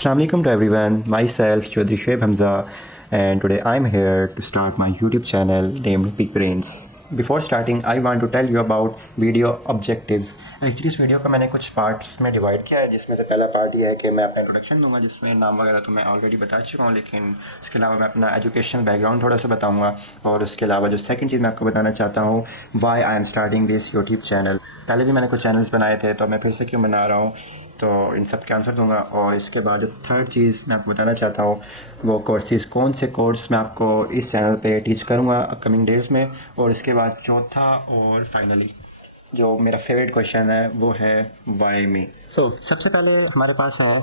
Assalamu alaikum to everyone. Myself Chaudhry Shoaib Hamza, and today I'm here to start my YouTube channel named Big Brains. Before starting, I want to tell you about video objectives. Actually इस video को मैंने कुछ parts में divide किया है, जिसमें से पहला पार्ट ये है कि मैं अपना इंट्रोडक्शन दूंगा, जिसमें नाम वगैरह तो मैं ऑलरेडी बता चुका हूँ, लेकिन इसके अलावा मैं अपना एजुकेशनल बैकग्राउंड थोड़ा सा बताऊँगा। और उसके अलावा जो सेकंड चीज़ मैं आपको बताना चाहता हूँ, why I am starting this YouTube channel. पहले भी मैंने कुछ चैनल्स बनाए थे, तो मैं फिर से क्यों बना रहा हूँ, तो इन सब के आंसर दूंगा। और इसके बाद जो थर्ड चीज़ मैं आपको बताना चाहता हूँ, वो कोर्सेज़, कौन से कोर्स मैं आपको इस चैनल पे टीच करूँगा अपकमिंग डेज़ में। और इसके बाद चौथा और फाइनली जो मेरा फेवरेट क्वेश्चन है वो है वाई मी। सबसे पहले हमारे पास है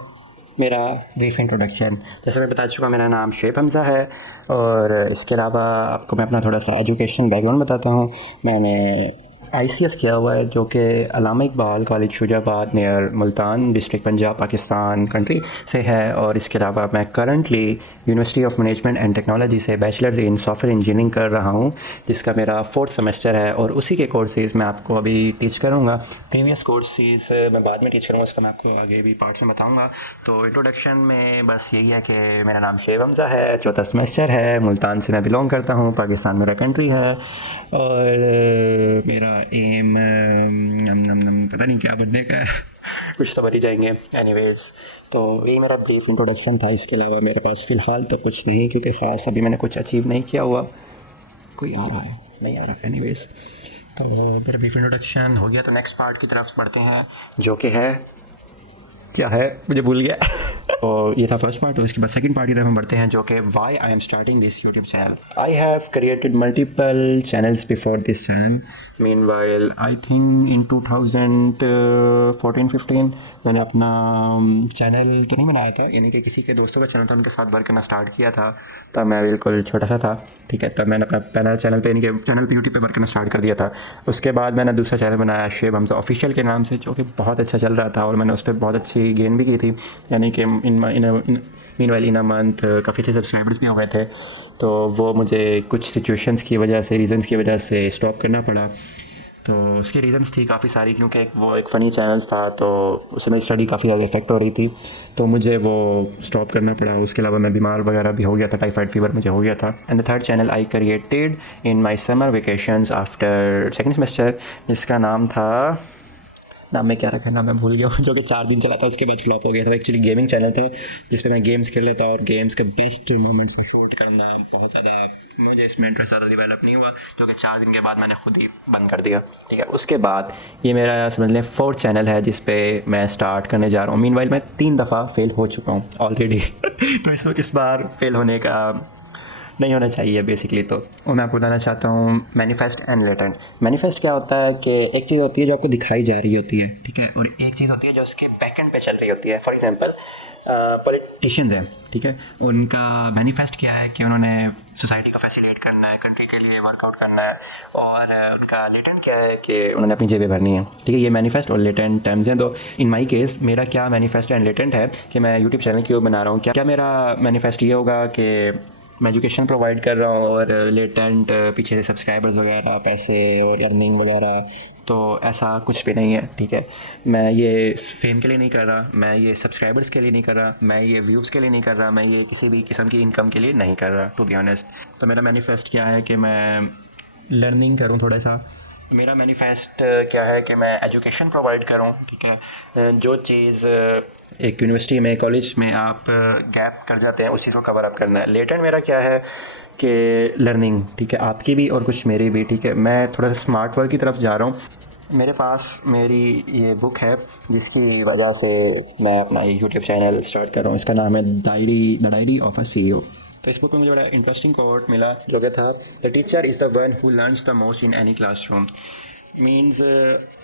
मेरा ब्रीफ इंट्रोडक्शन। जैसे मैं बता चुका, मेरा नाम शोएब हमज़ा है। और इसके अलावा आपको मैं अपना थोड़ा सा एजुकेशन बैकग्राउंड बताता हूँ। मैंने ICS किया हुआ है, जो कि Allama Iqbal College Shujabad near Multan district Punjab Pakistan country से है। और इसके अलावा मैं currently University of Management and Technology से बैचलर्स इन सॉफ्टवेयर इंजीनियरिंग कर रहा हूँ, जिसका मेरा 4th सेमेस्टर है। और उसी के कोर्सेज़ मैं आपको अभी टीच करूँगा। प्रीवियस कोर्सेज़ मैं बाद में टीच करूँगा, उसका मैं आपको आगे भी पार्ट्स में बताऊँगा। तो इंट्रोडक्शन में बस यही है कि मेरा नाम शोएब हमज़ा है, 4था सेमेस्टर है, मुल्तान से मैं बिलोंग करता हूँ, पाकिस्तान मेरा कंट्री है। और मेरा एम पता नहीं क्या बनने का है, कुछ तो बन ही जाएंगे। एनीवेज़, तो ये मेरा ब्रीफ इंट्रोडक्शन था। इसके अलावा मेरे पास फ़िलहाल तो कुछ नहीं, क्योंकि ख़ास अभी मैंने कुछ अचीव नहीं किया हुआ। कोई आ रहा है? नहीं आ रहा। एनीवेज़, तो मेरा ब्रीफ इंट्रोडक्शन हो गया, तो नेक्स्ट पार्ट की तरफ बढ़ते हैं, जो कि है, क्या है मुझे भूल गया। तो ये था फर्स्ट पार्ट। तो इसके बाद सेकंड पार्ट की तरफ हम बढ़ते हैं, जो कि why I am starting this YouTube channel. I have created multiple channels before this channel. Meanwhile I think in 2014-15 मैंने अपना चैनल तो नहीं बनाया था, यानी कि किसी के दोस्तों का चैनल था, उनके साथ वर्क करना स्टार्ट किया था। तब मैं बिल्कुल छोटा सा था, ठीक है। तब मैंने अपना पहला चैनल पे, यानी कि चैनल पे यूट्यूब पे वर्क करना स्टार्ट कर दिया था। उसके बाद मैंने दूसरा चैनल बनाया शोएब हमज़ा ऑफिशियल के नाम से, जो कि बहुत अच्छा चल रहा था और मैंने उस पर बहुत अच्छी गेन भी की थी। यानी कि मीनवाइल इन अ मंथ काफ़ी अच्छे सब्सक्राइबर्स भी हो गए थे। तो वो मुझे कुछ सिचुएशंस की वजह से, रीज़न्स की वजह से स्टॉप करना पड़ा। तो उसकी रीज़न्स थी काफ़ी सारी, क्योंकि वो एक फ़नी चैनल था, तो उससे मेरी स्टडी काफ़ी ज़्यादा इफेक्ट हो रही थी, तो मुझे वो स्टॉप करना पड़ा। उसके अलावा मैं बीमार वगैरह भी हो गया था, टाइफाइड फीवर मुझे हो गया था। And the third channel I created in my summer vacations after second semester, जिसका नाम था, नाम में क्या रखा, नाम मैं भूल गया हूँ, जो कि 4 दिन चला था, उसके बाद फ्लॉप हो गया था। एक्चुअली गेमिंग चैनल था, जिस पे मैं गेम्स खेल लेता और गेम्स के बेस्ट मोमेंट्स को शूट करना बहुत ज़्यादा, मुझे इसमें इंटरेस्ट ज़्यादा डेवलप नहीं हुआ, जो कि 4 दिन के बाद मैंने खुद ही बंद कर दिया, ठीक है। उसके बाद ये मेरा समझ लें 4th चैनल है, जिस पे मैं स्टार्ट करने जा रहा हूँ। मीनवाइल मैं 3 दफ़ा फेल हो चुका हूँ ऑलरेडी। तो इस बार फेल होने का नहीं होना चाहिए बेसिकली। तो और मैं आपको बताना चाहता हूँ मैनिफेस्ट एंड लेटेंट। मैनिफेस्ट क्या होता है कि एक चीज़ होती है जो आपको दिखाई जा रही होती है, ठीक है, और एक चीज़ होती है जो उसके बैक एंड पे चल रही होती है। फॉर एग्जांपल पॉलिटिशियंस हैं, ठीक है, उनका मैनिफेस्ट क्या है कि उन्होंने सोसाइटी का फैसिलिटेट करना है, कंट्री के लिए वर्कआउट करना है। और उनका लेटेंट क्या है कि उन्होंने अपनी जेबें भरनी है, ठीक है। ये मैनिफेस्ट और लेटेंट टर्म्स हैं। तो इन माई केस मेरा क्या मैनिफेस्ट एंड लेटेंट है कि मैं यूट्यूब चैनल क्यों बना रहा हूँ। क्या मेरा मैनिफेस्ट ये होगा कि मैं एजुकेशन प्रोवाइड कर रहा हूँ, और लेटेंट पीछे से सब्सक्राइबर्स वगैरह, पैसे और अर्निंग वगैरह, तो ऐसा कुछ भी नहीं है, ठीक है। मैं ये फेम के लिए नहीं कर रहा, मैं ये सब्सक्राइबर्स के लिए नहीं कर रहा, मैं ये व्यूज़ के लिए नहीं कर रहा, मैं ये किसी भी किस्म की इनकम के लिए नहीं कर रहा, टू बी ऑनेस्ट। तो मेरा मैनिफेस्ट क्या है कि मैं लर्निंग करूँ थोड़ा सा। मेरा मैनिफेस्ट क्या है कि मैं एजुकेशन प्रोवाइड करूं, ठीक है। जो चीज़ एक यूनिवर्सिटी में, कॉलेज में आप गैप कर जाते हैं, उस चीज़ को कवर अप करना है। लेटेंट मेरा क्या है कि लर्निंग, ठीक है, आपकी भी और कुछ मेरी भी, ठीक है। मैं थोड़ा सा स्मार्ट वर्क की तरफ जा रहा हूँ। मेरे पास मेरी ये बुक है, जिसकी वजह से मैं अपना ये यूट्यूब चैनल स्टार्ट कर रहा हूँ। इसका नाम है the diary of a CEO। तो इस बुक में मुझे बड़ा इंटरेस्टिंग कोट मिला, जो कि था, the teacher is the one who learns the most in any classroom. Means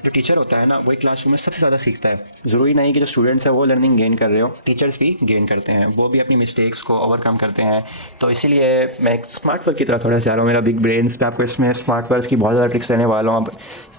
जो टीचर होता है ना, वो एक क्लासरूम में सबसे ज़्यादा सीखता है। ज़रूरी नहीं कि जो स्टूडेंट्स हैं वो लर्निंग गेन कर रहे हो, टीचर्स भी गेन करते हैं, वो भी अपनी मिस्टेक्स को ओवरकम करते हैं। तो इसीलिए मैं एक स्मार्ट वर्क की तरह थोड़ा सा जा रहा हूँ। मेरा बिग ब्रेन्स पे आपको इसमें स्मार्ट वर्क की बहुत ज़्यादा ट्रिक्स देने वाला हूँ, आप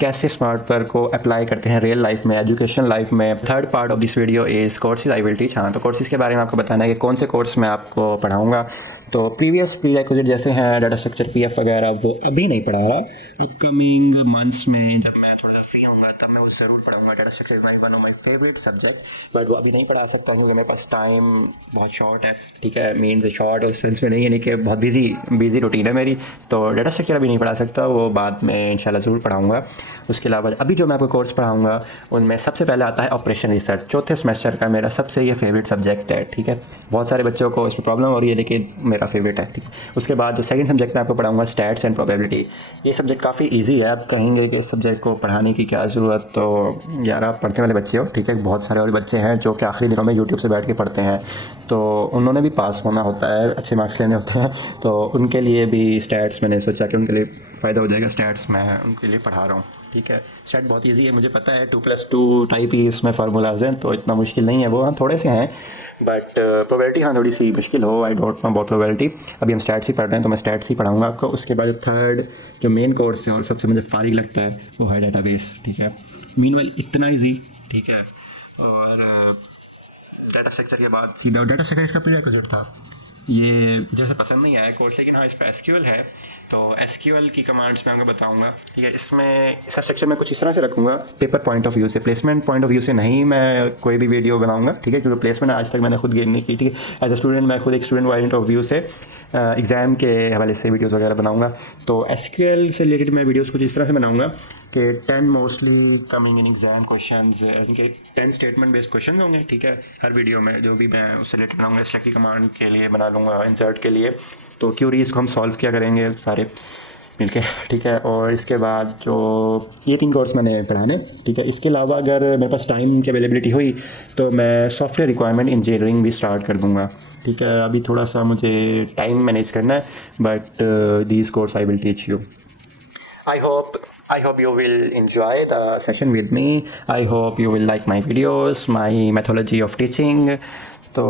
कैसे स्मार्ट वर्क को अप्लाई करते हैं रियल लाइफ में, एजुकेशन लाइफ में। Third part of this video is courses I will teach. हाँ, तो कोर्सेज के बारे में आपको बताना है कि कौन से कोर्स मैं आपको पढ़ाऊँगा। तो प्रीवियस प्रीरेक्विजिट जैसे हैं डाटा स्ट्रक्चर, PF वगैरह, वो अभी नहीं पढ़ा रहा। अपकमिंग मंथ्स में जब मैं थोड़ा सा फ्री होऊंगा, तब मैं ज़रूर पढ़ाऊँगा। Data structure is my one of my favourite subject, but वो अभी नहीं पढ़ा सकता क्योंकि मेरे पास टाइम बहुत शॉर्ट है, ठीक है। मीन्स शॉर्ट उस सेंस में नहीं, यानी कि बहुत बिजी रूटीन है मेरी, तो डाटा स्ट्रक्चर अभी नहीं पढ़ा सकता, वो बाद में इंशाल्लाह ज़रूर पढ़ाऊँगा। उसके अलावा अभी जो मैं आपको कोर्स पढ़ाऊँगा उनमें सबसे पहले आता है ऑपरेशन रिसर्च, चौथे सेमेस्टर का मेरा सबसे ये फेवरेट सब्जेक्ट है, ठीक है। बहुत सारे बच्चों को इसमें प्रॉब्लम हो रही है लेकिन मेरा फेवरेट है, ठीक है। उसके बाद जो सेकंड सब्जेक्ट मैं आपको पढ़ाऊँगा स्टैट्स एंड प्रोबेबिलिटी, ये सब्जेक्ट काफ़ी ईजी है। आप कहेंगे कि इस सब्जेक्ट को पढ़ाने की क्या ज़रूरत, तो यार आप पढ़ने वाले बच्चे हो, ठीक है। बहुत सारे और बच्चे हैं जो कि आखिरी दिनों में यूट्यूब से बैठ के पढ़ते हैं, तो उन्होंने भी पास होना होता है, अच्छे मार्क्स लेने होते हैं, तो उनके लिए भी स्टैट्स मैंने सोचा कि उनके लिए फ़ायदा हो जाएगा, स्टैट्स मैं उनके लिए पढ़ा रहा हूँ, ठीक है। स्टैट बहुत ईजी है, मुझे पता है 2+2 टाइप ही इसमें फार्मूलाज हैं, तो इतना मुश्किल नहीं है वो, हाँ थोड़े से हैं, बट प्रोबेबिलिटी हाँ थोड़ी सी मुश्किल हो, I don't know about probability. अभी हम स्टैट्स ही पढ़ रहे हैं तो मैं स्टैट्स ही पढ़ाऊँगा आपको। उसके बाद जो थर्ड जो मेन कोर्स है और सबसे मुझे फारिग लगता है वो है डेटाबेस, ठीक है। मीनवाइल इतना ईजी, ठीक है। और डाटा स्ट्रक्चर के बाद सीधा डाटा स्ट्रक्चर इसका प्रीरेक्विजिट था, ये जैसे पसंद नहीं आया कोर्स, लेकिन हाँ इस पर एसक्यूएल है, तो एसक्यूएल की कमांड्स मैं आपको बताऊंगा, ठीक है। इसमें इसका स्ट्रक्चर मैं कुछ इस तरह से रखूँगा, पेपर पॉइंट ऑफ व्यू से, प्लेसमेंट पॉइंट ऑफ व्यू से नहीं मैं कोई भी वीडियो बनाऊंगा, ठीक है, क्योंकि प्लेसमेंट आज तक मैंने खुद गेन नहीं की, ठीक है। एज अ स्टूडेंट मैं खुद एक स्टूडेंट पॉइंट ऑफ व्यू से एग्ज़ाम के हवाले से वीडियोस वगैरह बनाऊंगा, तो एसक्यूएल से रिलेटेड मैं वीडियोस कुछ इस तरह से बनाऊंगा कि 10 mostly coming in exam questions, इनके 10 स्टेटमेंट बेस्ड क्वेश्चन होंगे, ठीक है। हर वीडियो में जो भी मैं उससे रिलेटेड बनाऊंगा, स्टैटिक कमांड के लिए बना लूँगा, इंसर्ट के लिए, तो क्यूरीज को हम सॉल्व किया करेंगे सारे मिलके, ठीक है। और इसके बाद जो ये 3 कोर्स मैंने पढ़ाने, ठीक है। इसके अलावा अगर मेरे पास टाइम की अवेलेबिलिटी हुई तो मैं सॉफ्टवेयर रिक्वायरमेंट इंजीनियरिंग भी स्टार्ट कर दूँगा, ठीक है। अभी थोड़ा सा मुझे टाइम मैनेज करना है, but these course I will teach you. I hope you will enjoy the session with me. I hope you will like my videos, my methodology of teaching. So,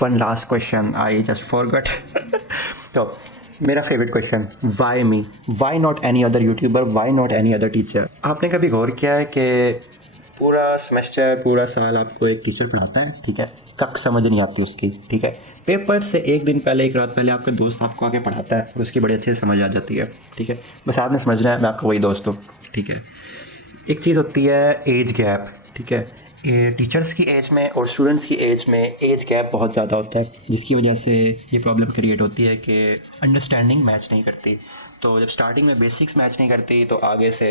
one last question I just forgot. So, मेरा favourite question, why me, why not any other YouTuber, why not any other teacher. आपने कभी गौर किया है कि पूरा semester पूरा साल आपको एक टीचर पढ़ाता है, ठीक है, कक समझ नहीं आती उसकी, ठीक है। पेपर से एक दिन पहले, एक रात पहले आपका दोस्त आपको आके पढ़ाता है और उसकी बड़ी अच्छे से समझ आ जाती है, ठीक है। बस आपने समझना है मैं आपका वही दोस्त हूँ, ठीक है। एक चीज़ होती है एज गैप, ठीक है। टीचर्स की एज में और स्टूडेंट्स की एज में एज गैप बहुत ज़्यादा होता है, जिसकी वजह से ये प्रॉब्लम क्रिएट होती है कि अंडरस्टैंडिंग मैच नहीं करती। तो जब स्टार्टिंग में बेसिक्स मैच नहीं करती तो आगे से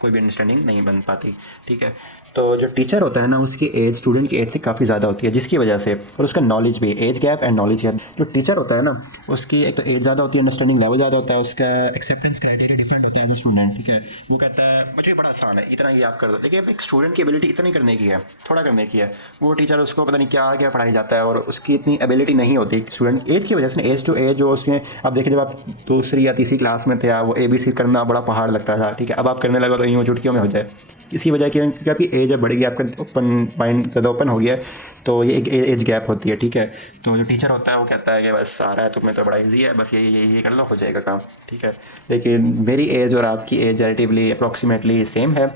कोई भी अंडरस्टैंडिंग नहीं बन पाती, ठीक है। तो जो टीचर होता है ना उसकी एज स्टूडेंट की एज से काफ़ी ज़्यादा होती है, जिसकी वजह से, और उसका नॉलेज भी, age gap and knowledge gap. जो टीचर होता है ना उसकी एक तो एज ज़्यादा होती है, अंडरस्टैंडिंग लेवल ज़्यादा होता है, उसका एक्सेप्टेंस क्राइटेरिया डिफरेंट होता है जो स्टूडेंट, ठीक है। वो कहता है मुझे बड़ा आसान है, इतना ही आप कर दो, लेकिन एक स्टूडेंट की एबिलिटी इतनी करने की है, थोड़ा करने की है, वो टीचर उसको पता नहीं क्या क्या पढ़ाई जाता है और उसकी इतनी एबिलिटी नहीं होती स्टूडेंट एज की वजह से। एज टू एज जो उसमें आप देखिए, जब आप दूसरी या तीसरी क्लास में थे वो ABC करना बड़ा पहाड़ लगता था, ठीक है। अब आप करने लगा तो यूँ चुटकियों में हो जाए, इसी वजह की कि आपकी एज बढ़ गई, आपका ओपन माइंड ज़्यादा ओपन हो गया है, तो ये एक एज गैप होती है, ठीक है। तो जो टीचर होता है वो कहता है कि बस आ रहा है तुम्हें तो बड़ा इजी है, बस ये कर लो हो जाएगा काम, ठीक है। लेकिन मेरी एज और आपकी एज रिलेटिवली अप्रॉक्सीमेटली सेम है,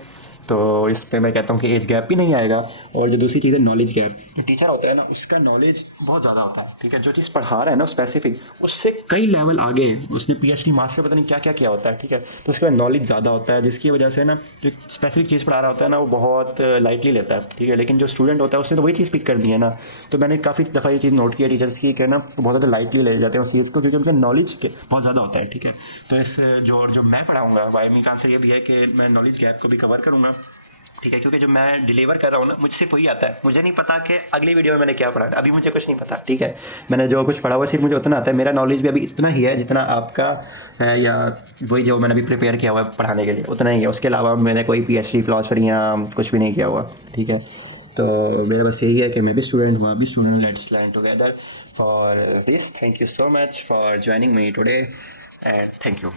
तो इस पर मैं कहता हूँ कि एज गैप भी नहीं आएगा। और जो दूसरी चीज़ है नॉलेज गैप, जो टीचर होता है ना उसका नॉलेज बहुत ज़्यादा होता है, ठीक है। जो चीज़ पढ़ा रहा है ना स्पेसिफिक, उससे कई लेवल आगे, उसने PhD मास्टर पता नहीं क्या क्या किया होता है, ठीक है। तो उसका नॉलेज ज़्यादा होता है, जिसकी वजह से ना जो स्पेसिफिक चीज़ पढ़ा रहा होता है ना वो बहुत लाइटली लेता है, ठीक है। लेकिन जो स्टूडेंट होता है उसने तो वही चीज़ पिक कर दी है ना। तो मैंने काफ़ी दफ़ा ये चीज़ नोट किया टीचर्स की कि ना बहुत ज़्यादा लाइटली ले जाते हैं उस चीज़ को, क्योंकि उनका नॉलेज बहुत ज़्यादा होता है, ठीक है। तो इस जो मैं पढ़ाऊँगा वाई का आंसर ये भी है कि मैं नॉलेज गैप को भी कवर करूँगा, ठीक है। क्योंकि जो मैं डिलीवर कर रहा हूँ ना मुझे सिर्फ वही आता है, मुझे नहीं पता कि अगली वीडियो में मैंने क्या पढ़ा, अभी मुझे कुछ नहीं पता, ठीक है। मैंने जो कुछ पढ़ा हुआ सिर्फ मुझे उतना आता है, मेरा नॉलेज भी अभी इतना ही है जितना आपका है, या वही जो मैंने अभी प्रिपेयर किया हुआ है पढ़ाने के लिए उतना ही है। उसके अलावा मैंने कोई PhD फिलॉसफी या कुछ भी नहीं किया हुआ, ठीक है। तो मेरा बस यही है कि मैं भी स्टूडेंट हूँ, अभी student, let's learn together for this. Thank you so much for joining me today and thank you.